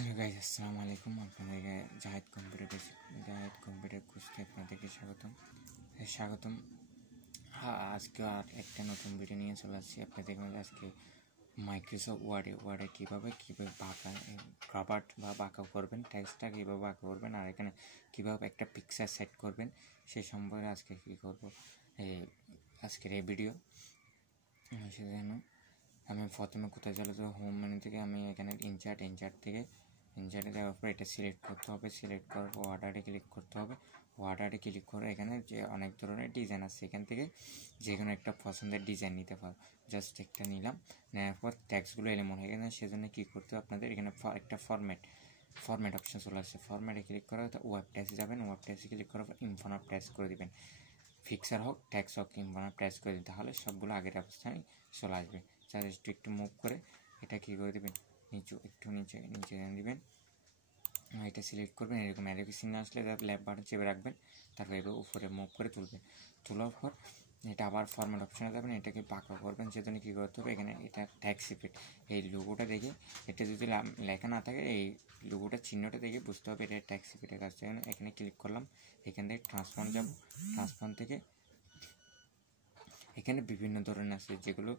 Hello guys, আসসালামু আলাইকুম। আপনাদেরকে জাহেদ কম্পিউটার কোর্সে আপনাদেরকে স্বাগতম। আজকে আর একটা নতুন ভিডিও নিয়ে চলে আসছি আপনাদের মধ্যে। আজকে মাইক্রোসফট ওয়ার্ডে কীভাবে গ্রাফার বা বাঁকা করবেন, টেক্সটটা কীভাবে বাঁকা করবেন, আর এখানে কীভাবে একটা পিকচার সেট করবেন সেই সম্পর্কে আজকে কী করবো আজকের এই ভিডিও। সেজন্য আমি প্রথমে কোথায় চলে যাবো, হোম মেনু থেকে আমি এখানে ইনচার্টে যাওয়ার পর এটা সিলেক্ট করতে হবে। সিলেক্ট করার পর অর্ডারে ক্লিক করতে হবে। অর্ডারে ক্লিক করে এখানে যে অনেক ধরনের ডিজাইন আছে, এখান থেকে যে কোনো একটা পছন্দের ডিজাইন নিতে পারো। জাস্ট একটা নিলাম, নেওয়ার পর ট্যাক্সগুলো এলিমন হয়ে গেছে। সেজন্য কী করতে হবে আপনাদের, এখানে একটা ফরম্যাট অপশন চলে আসছে। ফরম্যাটে ক্লিক করে ওয়েব ট্যাক্সে যাবেন। ওয়েব ট্যাক্সে ক্লিক করার পর ইনফানাপ ট্যাক্স করে দেবেন। ফিক্সার হোক, ট্যাক্স হোক, ইনফানাপ ট্যাক্স করে দিন, তাহলে সবগুলো আগের অবস্থানে চলে আসবে। জাস্ট একটু মুভ করে এটা কী করে দেবেন, নিচে এনে দেবেন। এটা সিলেক্ট করবেন, এরকম অ্যারো চিহ্ন আসলে লেফট বাটন চেপে রাখবেন, তারপর এবার উপরে মুভ করে তুলবেন। তোলার পর এটা আবার ফরম্যাট অপশনে যাবেন, এটাকে বাঁকা করবেন। সেজন্য কী করতে হবে, এখানে এটা ট্যাক্স ইফেক্ট, এই লোগোটা দেখে, এটা যদি লেখা না থাকে এই লোগোটা চিহ্নটা দেখে বুঝতে হবে এটা ট্যাক্স ইফেক্টের কাজ। এখানে ক্লিক করলাম, এখান থেকে ট্রান্সফর্ম যাব। ট্রান্সফর্ম থেকে এখানে বিভিন্ন ধরনের আছে, যেগুলো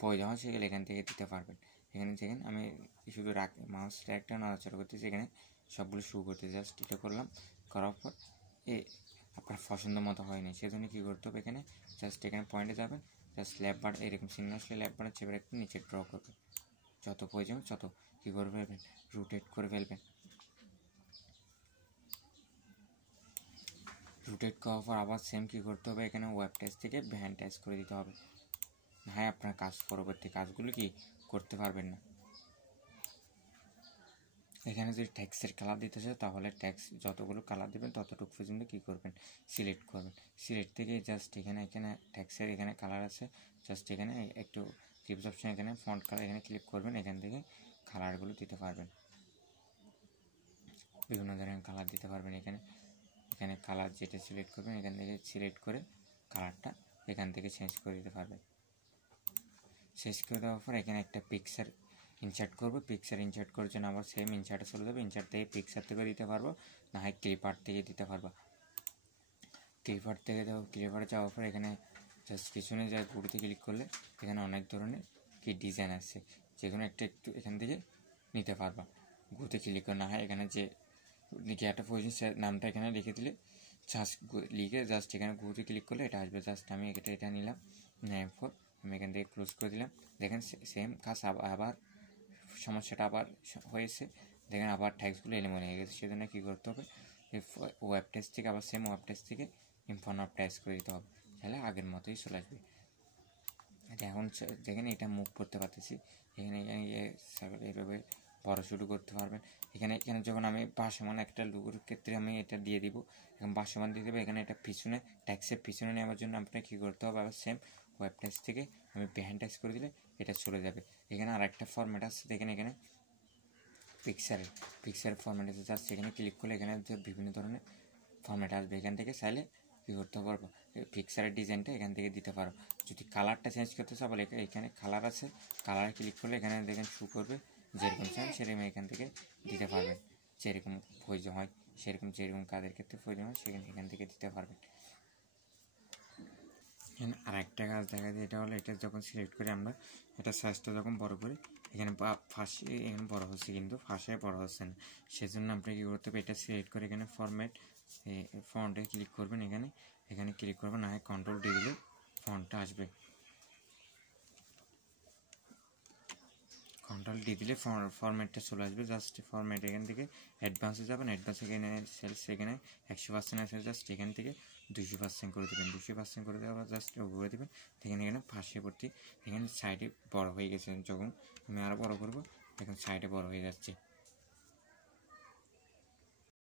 প্রয়োজন হয় সেগুলো এখান থেকে দিতে পারবেন। এখানে দেখেন আমি শুধু মাউসটা একটা নড়াচড়া করতেছি, এখানে সবগুলো শো করতে। জাস্ট এটা করলাম, করার পর আপনার পছন্দ মতো হয়নি, সেজন্য কী করতে হবে, এখানে জাস্ট এখানে পয়েন্টে যাবেন, জাস্ট লেফট বাটন এরকম চিহ্ন আসলে লেফট বাটন চেপে রাখবেন, নিচে ড্র করবেন। যত প্রয়োজন তত কী করে ফেলবেন, রোটেট করে ফেলবেন। রোটেট করার পর আবার সেম কী করতে হবে, এখানে ওয়েব ট্যাক্স থেকে ভ্যান ট্যাক্স করে দিতে হবে। হ্যাঁ, আপনার পরবর্তী কাজগুলো কি করতে পারবেন না। এখানে যদি ট্যাক্সের কালার দিতে চাই, তাহলে ট্যাক্স যতগুলো কালার দেবেন ততটুকু পর্যন্ত কী করবেন, সিলেক্ট করবেন। সিলেক্ট থেকে জাস্ট এখানে ট্যাক্সের এখানে কালার আছে, জাস্ট এখানে একটু টিপস অপশন, এখানে ফন্ট কালার এখানে ক্লিক করবেন। এখান থেকে কালারগুলো দিতে পারবেন, বিভিন্ন ধরনের কালার দিতে পারবেন। এখানে কালার যেটা সিলেক্ট করবেন, এখান থেকে সিলেক্ট করে কালারটা এখান থেকে চেঞ্জ করে দিতে পারবেন। শেষ করে দেওয়ার পর এখানে একটা পিকচার ইনসার্ট করবো। পিকচার ইনসার্ট করার জন্য আবার সেম ইনসার্টে চলে যাবো। ইনসার্ট থেকে পিকচার থেকে দিতে পারবো, না হয় ক্লিপার থেকে দিতে পারবো। ক্লিপারে যাওয়ার পর এখানে জাস্ট পিছনে যায় গুটিতে ক্লিক করলে এখানে অনেক ধরনের ডিজাইন আছে, যেগুলো একটু এখান থেকে নিতে পারবো। গুতে ক্লিক করে, না হয় এখানে যে একটা প্রয়োজন নামটা এখানে লিখে দিলে লিখে জাস্ট এখানে গুতে ক্লিক করলে এটা আসবে। জাস্ট আমি এটা নিলাম, নেওয়ার পর আমি এখান থেকে ক্লোজ করে দিলাম। দেখেন সেম কাজ আবার সমস্যাটা আবার হয়েছে। দেখেন আবার ট্যাক্সগুলো এলিমিনেট হয়ে গেছে। সেজন্য কী করতে হবে, ওয়েব ট্যাক্স থেকে আবার সেম ওয়েব ট্যাক্স থেকে ইনফানাপ ট্যাক্স করে দিতে হবে, তাহলে আগের মতোই চলে আসবে। এখন দেখেন এটা মুভ করতে পারতেছি। এখানে এইভাবে বড় শুরু করতে পারবেন। এখানে যখন আমি ভাসমান একটা লোগোর ক্ষেত্রে আমি এটা দিয়ে দিব, এখন ভাসমান দিয়ে দেবো। এখানে এটা পিছনে ট্যাক্সের পিছনে নেওয়ার জন্য আপনাকে কী করতে হবে, আবার সেম ওয়েব ট্যাক্স থেকে আমি ভ্যান ট্যাক্স করে দিলে এটা চলে যাবে। এখানে আর একটা ফরম্যাট আছে, দেখেন এখানে পিকচার ফরম্যাট আছে। জাস্ট এখানে ক্লিক করলে এখানে বিভিন্ন ধরনের ফরম্যাট আসবে। এখান থেকে চাইলে কী করতে পারবো, পিকচারের ডিজাইনটা এখান থেকে দিতে পারো। যদি কালারটা চেঞ্জ করতে চাও, বলে এখানে কালার আছে, কালারে ক্লিক করলে এখানে দেখেন শো করবে, যেরকম চান সেরকম এখান থেকে দিতে পারবেন। যেরকম প্রয়োজন হয় যেরকম কাজের ক্ষেত্রে প্রয়োজন হয় এখান থেকে দিতে পারবেন। আর একটা কাজ দেখা যায়, এটা হলো এটা যখন সিলেক্ট করে আমরা এটা সাইজটা যখন বড় করি, এখানে এখানে বড় হচ্ছে, কিন্তু ফাঁসে বড় হচ্ছে না। সেজন্য আপনি কী করতে হবে, এটা সিলেক্ট করে এখানে ফন্টে ক্লিক করবেন। এখানে ক্লিক করবেন, না হয় কন্ট্রোল ডি দিলে ফন্টটা আসবে। কন্ট্রোল ডি দিলে ফরম্যাটটা চলে আসবে। জাস্ট ফরম্যাট এখান থেকে অ্যাডভান্সে যাবেন। অ্যাডভান্স এখানে সেলস এখানে 100% আছে, জাস্ট এখান থেকে 200% করে দেবেন। 200% করে দেওয়া জাস্ট করে দেবেন। এখানে পার্শ্ববর্তী এখানে সাইডে বড় হয়ে গেছে, যখন আমি আরও বড় করবো এখন সাইডে বড় হয়ে যাচ্ছে।